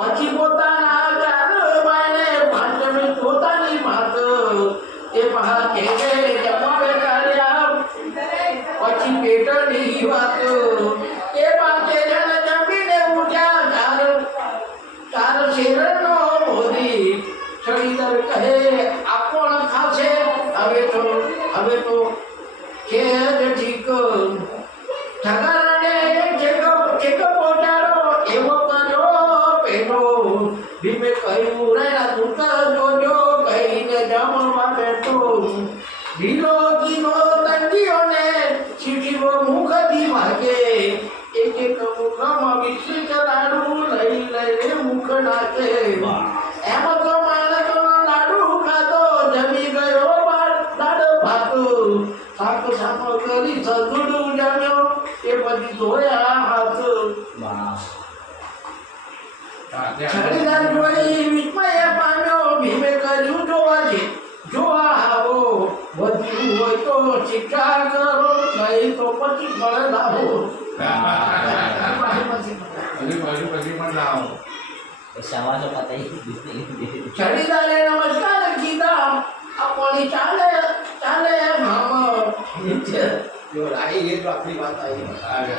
પછી પોતાના ચાર બાને પાંચમી પોતાની માત એ પહા કે જમાવે કાર્યા પછી પેટની વાત એ પાંચે જણ જમીને ઉઠ્યા ચાર શેરનો મોદી શરીર કહે આપણ ખાશે હવે તો કે ઠીક ઠગારાને ઠેક પહોંચાડો એવો કર્યો પેલો ભીમે કહ્યું રેના તું જોજો કહીને જમવા બેઠો ઢીલો કીધો તંગીઓને શીશીવો મુખથી ભાગે એક મુખમાં વિકસિત લાડુ લઈને મુખ નાખે એમ તો માણસનો લાડુ ખાધો જમી ગયો દાડો ભાતો શાક કરી સદુડું જમ્યો એ પછી ધોયા હાથ છડીદાર જોઈ વિસ્મય પામ્યો ભીમે કર્યું જોવા આવો વધ્યું હોય તો શિક્ષા કરો નહીં તો પછી ફળ લાવો છડીદારે નમસ્કાર કીધા આપણી ચાલે મામ જો રાઈ એ તો આપણી વાત આવી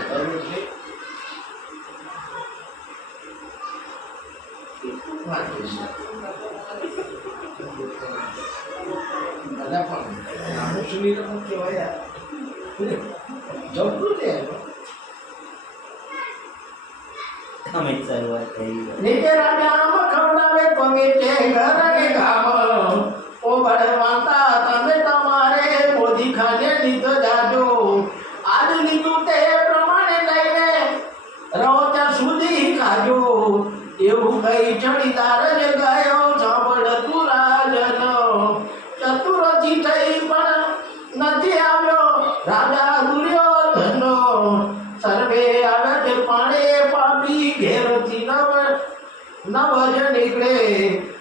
જરૂર છે દાદા પણ નાનું સુની તો કહેવાય જબરું છે અમે શરૂઆત કરી નીચે રાજામ ખવડાવે પગે છે ઘર અને ગામ ઓ ભણવાતા તમે તમારે મોદી ખાને લીધો જાજો આજ લીધું તે પ્રમાણે લઈને રહો ત્યાં સુધી ખાજો એવું કઈ ચડીદાર જ ગયો સાંભળ તું રાજનો ચતુરથી થઈ પણ નથી આવ્યો રાજા દુર્યોધનો સર્વે આવે છે પાણે પાપી ઘેરથી નવ જ નીકળે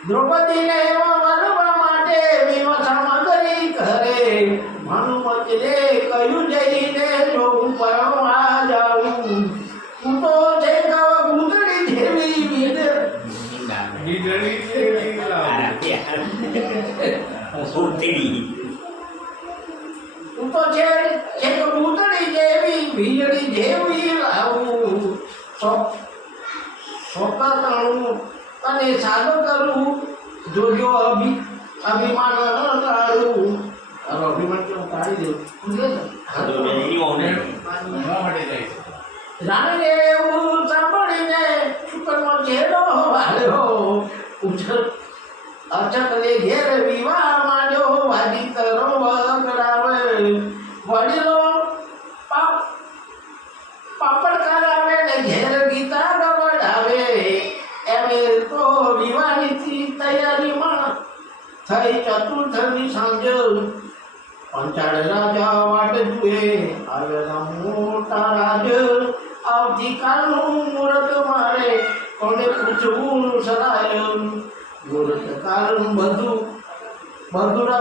દ્રૌપદીને વરવા માટે વિમર્શા કરી કરે ભાનુમતીને કહ્યું જઈને જો પરવા જાઉં તું તો છે ભૂતળી જેવી તું તો છે ભૂતળી જેવી ભીડળી જેવી લાવું સોકાતાણું અને સાદો કરું જોજો અભિમાન ટાળું અભિમાન કેવું ટાળી દેવું રાણીને એવું સાંભળીને શુકરમાં છેડો વાળ્યો અચકને ઘેર વિવાહ માંડ્યો વાજી કરો વગડાવે વડીલો પાપડ કરાવે ને ઘેર ગીતા ગવડાવે એમે તો વિવાહની તૈયારીમાં થઈ ચતુર્થની સાંજ પંચાળ રાજા વાટ જુએ આવ્યા મોટા રાજ આવતીકાલનું મુહૂર્ત મારે કોને પૂછવું સરાય મુહૂર્ત કારણ બધું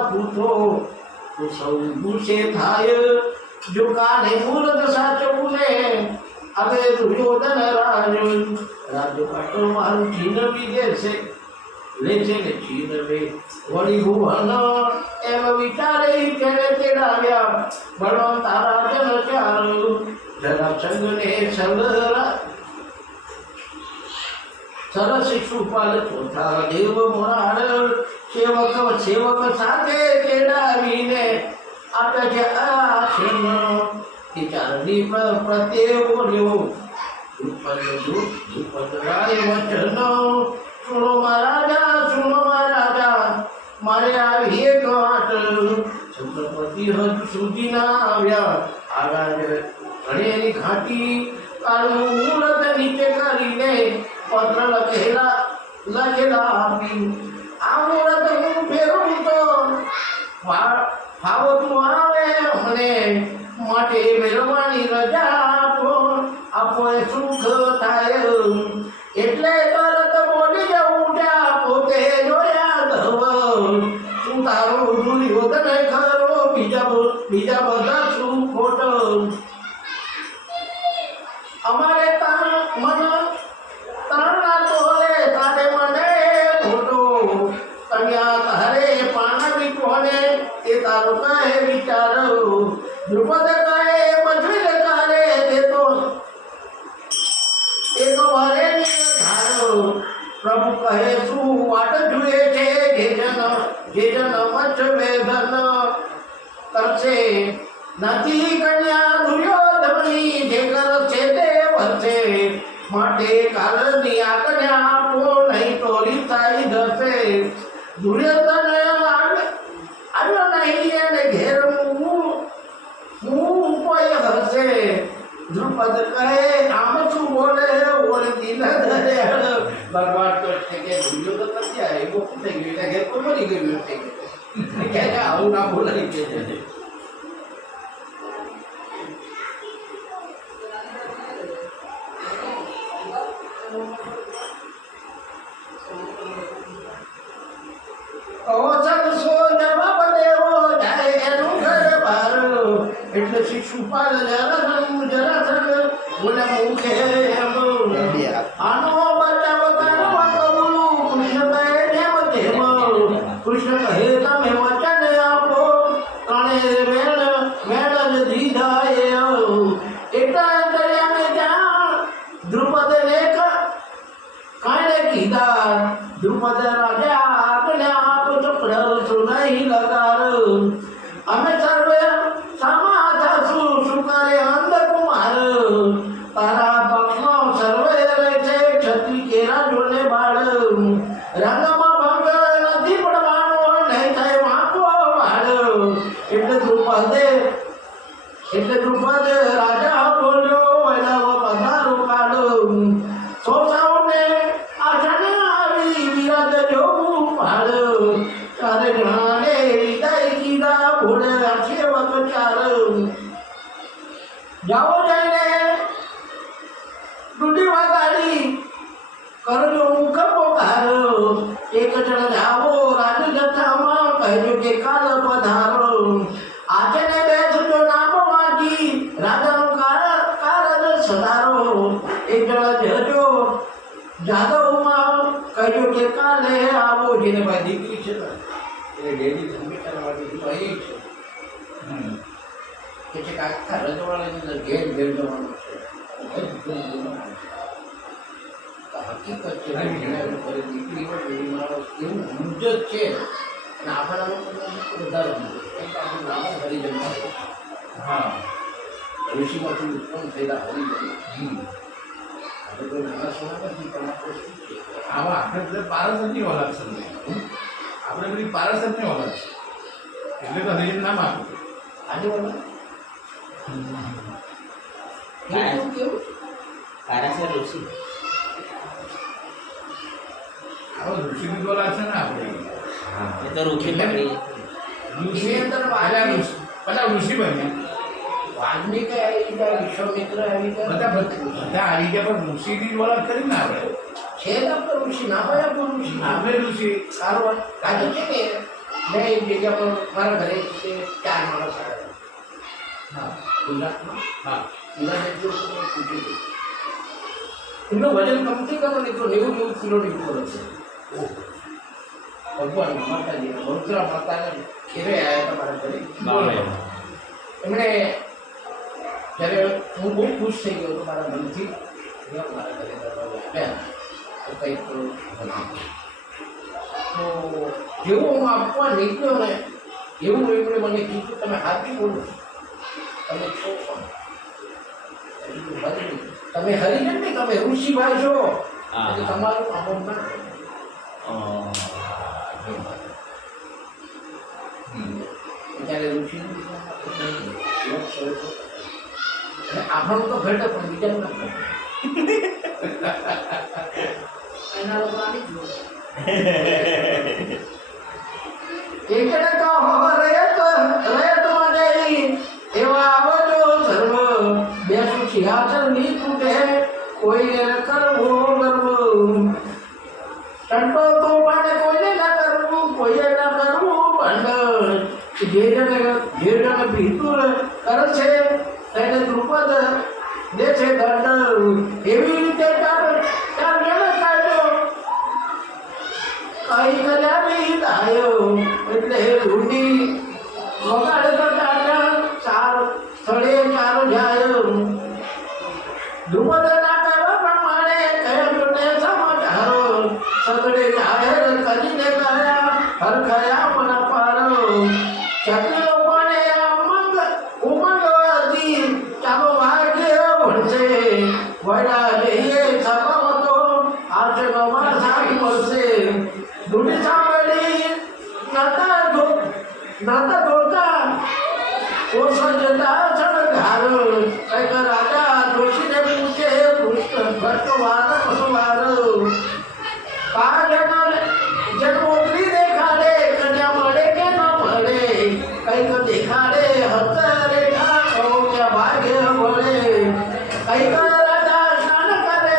પૂછો સૌ પૂછે થાય જો કાલે મુહૂર્ત સાચવું ને હવે દુર્યોધન રાજ પાટો મારું છીનવી દેશે લે છે ને છીનવે વળી ભુવન એમ વિચારે તેને તેડાવ્યા બળવંત તારા જન ચાર જરાસંઘને સરસ શિશુપાલ ચોથા દેવ મોરાર સેવક સાથે તેડાવીને આપે છે આ ચારની પ્રત્યે બોલ્યો દ્રુપદ રાય વચન સુનો મહારાજા મારે આવી એક વાત છત્રપતિ હજુ સુધી ના આવ્યા આગળ ઘણી ઘાટી કાળનું મુહૂર્ત નીચે કરીને પત્ર લખેલા આપી આ મુહૂર્ત હું ફેરવું તો ફાવતું આવે મને માટે મેળવવાની રજા આપો એ સુખ થાય એટલે તરત બોલી જવું પોતે જોયા ધવ શું તારું દુર્યોધન ખરો બીજા બધા શું ખોટો અમારે મન તરણા તોલે પ્રભુ કહે શું વાટ જુએ છે જે જન મચ વેદન કરશે નથી કન્યા દુર્યોધનની જે કરશે તે વર્ષે માટે કાલની આ કન્યા આપો નહીં તો રીસાઈ જશે દુર્યોધન આવ્યો નહીં એને ઘેર હું કોઈ હશે દ્રુપદ કહે આમ શું બોલે ઓલે દિલ દરેડ ભગવાન તો છે કે દુર્યોધન નથી આવ્યો થઈ ગયું એટલે ઘેર કોઈ મરી ગયું છે કે આવું ના બોલાય કે એટલે શિશુપાલ જરાસંઘ બોલે મુખે આનો બચાવ કરવા કબૂલું કૃષ્ણ કહે તમે વચન આપો કણે મેળ જ દીધા એટલા દરિયાને ત્યાં દ્રુપદ લેખ કાણે કીધા દ્રુપદ રાજા આજ્ઞા આપ ચક્ર સુનાઈ લગાર અમે સર્વે સામા થાશું શું કરે અંધકુમાર તારા પક્ષમાં સર્વે રહે છે ક્ષત્રિ કેરા જોને બાળ રંગમાં ભંગ નથી પડવાનો નહીં થાય વાંકો વાળ એટલે દ્રુપદ રાજા બોલ્યો વૈરાવો પધારો કાળ સોસાઓને આશાને આવી વિરાજ જોવું પાડ તારે ઘણાને વિદાય કીધા ભોળે રાખે વખચાર જાઓ જઈને ડૂડી વગાડી કરજો મુખ પોકાર એક જણ જાઓ રાજ જથામાં કહેજો કે કાલ પધારો આચને બેસજો નામ વાંચી રાજાનું કારજ સદારો એક જણ જજો જાદવમાં કહેજો કે કાલે આવો જેને ભાઈ દીકરી છે એટલે ડેડી સંગીતના માટે અહીં છે કે આખા રજવાડાની અંદર ઘેર જવાનું છે હકીકત છે દીકરી એવું મુજબ છે અને આપણા લોકો વધારે આપણે હરિજન હા ઋષિમાંથી ઉત્પન્ન થયેલા હરિજન આપણે કોઈ નાના સોના નથી પણ આપણે શું છે આવા આપણે બધા પારસની ઓલાદ સમજાય આપણે બધી પારસની ઓલાદ છે એટલે તો હરિજન નામ આપ્યું આજે બોલો કેવું કારાસર ઋષિ આવો ઋષિની ઓલાદ છે ને આપણે એ તો ઋષિ પકડી ઋષિ અંદર બધા ઋષિ બન્યા વાલ્મીકી આવી ગયા વિશ્વામિત્ર આવી ગયા બધા આવી ગયા પણ ઋષિની ઓલાદ કરી ને આપણે છે ને આપણે ઋષિ ના હોય આપણું ઋષિ આપણે ઋષિ સારું આજે છે કે મેં એક જગ્યા પર મારા ઘરે છે 4 માણસ આવ્યા હા ગુજરાતમાં હા ગુજરાત એટલું પૂછ્યું એમનું વજન કમથી કમ નહીં તો 90 કિલોની ઉપર હશે ભગવાન માતાજી બહુચરા માતાને ઘેરે આવ્યા હતા મારા ઘરે એમણે જ્યારે હું બહુ ખુશ થઈ ગયો હતો મારા મનથી મારા ઘરે આવ્યા તો કંઈક તો જેવું હું આપવા નીકળ્યો ને એવું એમણે મને કીધું તમે હાથી બોલો તમે છો પણ તમે હરિજન નહીં તમે ઋષિભાઈ છો એટલે તમારું આમોદ ના ત્યારે ઋષિ આપણું તો ઘટે પણ બીજાનું ના ઘટે એના લોકો આની જ બોલે એકડે તો રયતમાં જઈ એવા આવજો સર્વ બેસું સિંહાસન ની તૂટે કોઈને કરવો ગર્વ ટંટો તો પાડે કોઈને ના કરવું કોઈએ ના કરવું ભંડ જે જણ ભીતુર કરશે તેને દ્રુપદ દે છે દંડ એવી રીતે ચાર જણ કાઢ્યો કઈ કલાવી દાયો એટલે રૂડી વગાડ કરતા ચાર સ્થળે ચારો જાય દ્રુપદ ના કરવા પ્રમાણે કયો ને સમાચારો हरखया मना पार छत्री लोकाने उमंगवती चालो भाग्य म्हणसे वैरागे ये सभावतो आज गमा साई वर्षे दुडी सांभाळी नाता धोता ओ सजता सणघार ऐक राजा दोषीने पूछे भटवार भटवार पागल जन्मोत्री देखाडे कन्या मळे के न मळे कैक देखाडे हत रेखा कौच्या भाग्य बळे कैक राजा स्नान करे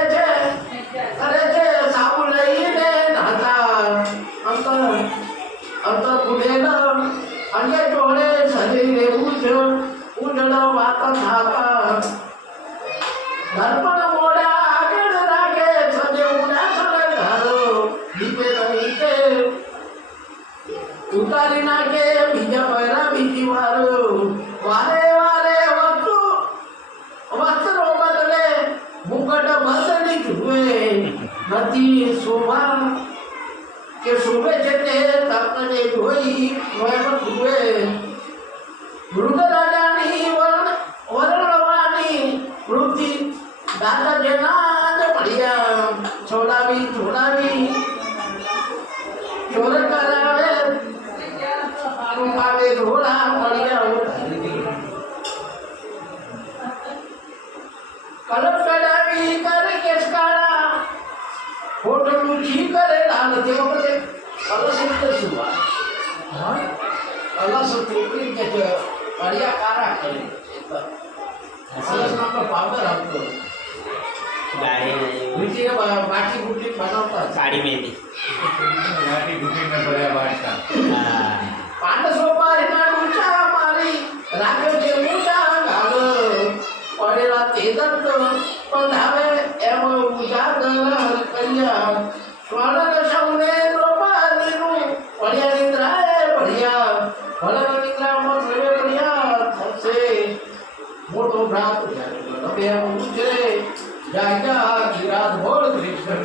साबुलईने नाता अंत पुढेल अंगे डोळे शरीरे उजळ वात धाता दर्पण मोड्या आगड रागे सजे उड्या सड घर दीपे रहिते उतारी नागे बीज पैरा भीती वारे वस्त्र बदले मुकट बदली छुए नदी शोभा के शोभे जेते तपने धोई वैम छुए मृग राजानी वर्णवानी वृत्ती दादा जेनाज बढ़िया छोड़ावी चोर करावे रुपावे घोड़ा बढ़िया कलप कडावी करे केस काळा होठ लुची करे लाल देवपते कलसित सुवा कलस त्रिपुरी के बढ़िया कारा करे कलस नाम पावडर आपको गाडी गुटी बाटी गुटी बनवतात साडी मेहंदी गाठी गुटीने बऱ्या वाटतात. पांड सोपारी नाडूच्या मारी राखेचे मुठा घाल पडेला ते दत्त पण धावे एव उजागर कल्या स्वर्ण शौने द्रौपदीनु पड्या निद्राए बढ़िया भलन निद्रा मग सवे बढ़िया थसे मोठो भ्रात